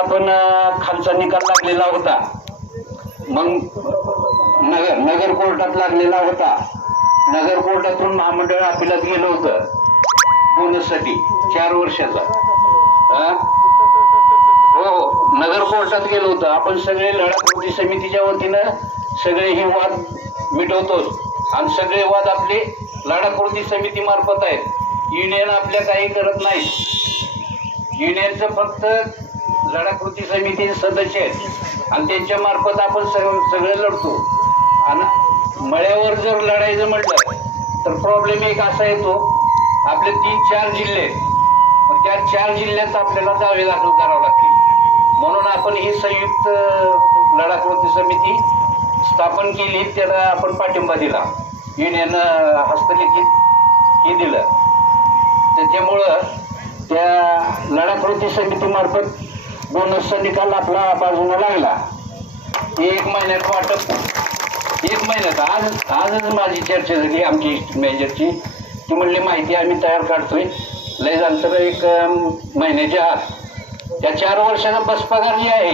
आपण खालचा निकाल लागलेला होता, मग नगर कोर्टात लागलेला होता. नगर कोर्टातून महामंडळ अपिलात गेलं होतं बोनससाठी 4 वर्षाचा. हो, नगर कोर्टात गेलो होतं. आपण सगळे लढा कृती समितीच्या वतीनं सगळे हे वाद मिटवतो आणि सगळे वाद आपले लढा कृती समिती मार्फत आहेत. युनियन आपल्या काही करत नाही. युनियनचं फक्त लढा कृती समितीचे सदस्य आहेत आणि त्यांच्या मार्फत आपण सगळे लढतो. आणि मळ्यावर जर लढायचं म्हटलं तर प्रॉब्लेम एक असा येतो, आपले 3-4 जिल्हे, त्या 4 जिल्ह्यात आपल्याला दावे दाखल करावे लागतील. म्हणून आपण ही संयुक्त लढा कृती समिती स्थापन केली, त्याला आपण पाठिंबा दिला, युनियन हस्तलिखित हे दिलं. त्याच्यामुळं त्या लढा कृती समितीमार्फत बोनसचा निकाल आपला बाजूला लागला. 1 महिन्यात वाटप, 1 महिन्यात आजच माझी चर्चा झाली आमची मॅनेजरची. ती म्हणली माहिती आम्ही तयार काढतोय, लय झालं तर 1 महिन्याच्या आत. त्या 4 वर्षाचा बस पगार जी आहे,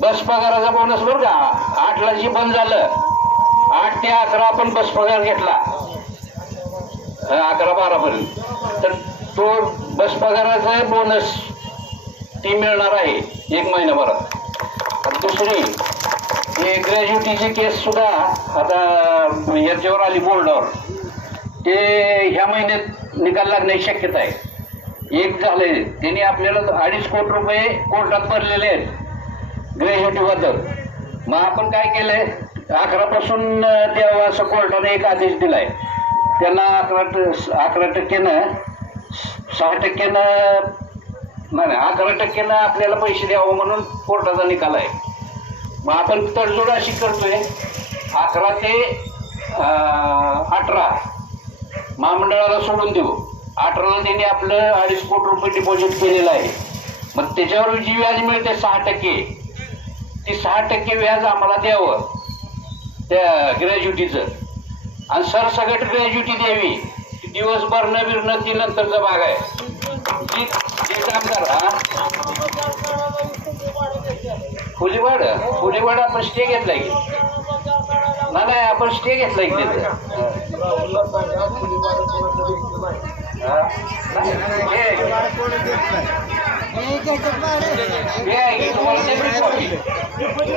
बस पगाराचा बोनस बरं का, 8ला जी बंद झालं, 8 ते 11 आपण बस पगार घेतला, 11-12 पर्यंत. तर तो बस पगाराचा बोनस ती मिळणार आहे 1 महिन्याभरात. आणि दुसरी हे ग्रॅज्युटीची केस सुद्धा आता याच्यावर आली बोर्डावर, ते ह्या महिन्यात निकाल लागण्याची शक्यता आहे. एक झालंय, त्यांनी आपल्याला 2.5 कोटी रुपये कोर्टात भरलेले आहेत ग्रॅज्युटीबद्दल. मग आपण काय केलंय, 11 पासून द्यावं असं कोर्टाने एक आदेश दिलाय. त्यांना 11% 6% नाही 11% आपल्याला पैसे द्यावं म्हणून कोर्टाचा निकाल आहे. मग आपण तडजोड अशी करतोय, 11 ते 18 महामंडळाला सोडून देऊ. 18ला त्यांनी आपलं 2.5 कोटी रुपये डिपॉझिट केलेलं आहे. मग त्याच्यावर जी व्याज मिळते 6%, ती 6% व्याज आम्हाला द्यावं त्या ग्रॅज्युटीचं. आणि सरसकट ग्रॅज्युटी द्यावी. दिवसभर न बिरणं ती नंतरचा भाग आहे. जे काम करा फुलेवाड आपण स्टे घेतलाय की नाही, आपण स्टे घेतलाय की त्याचं.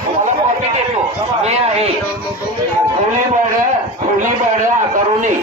तुम्हाला कॉपी देतो, हे आहे फुलेवाड आकारुनी.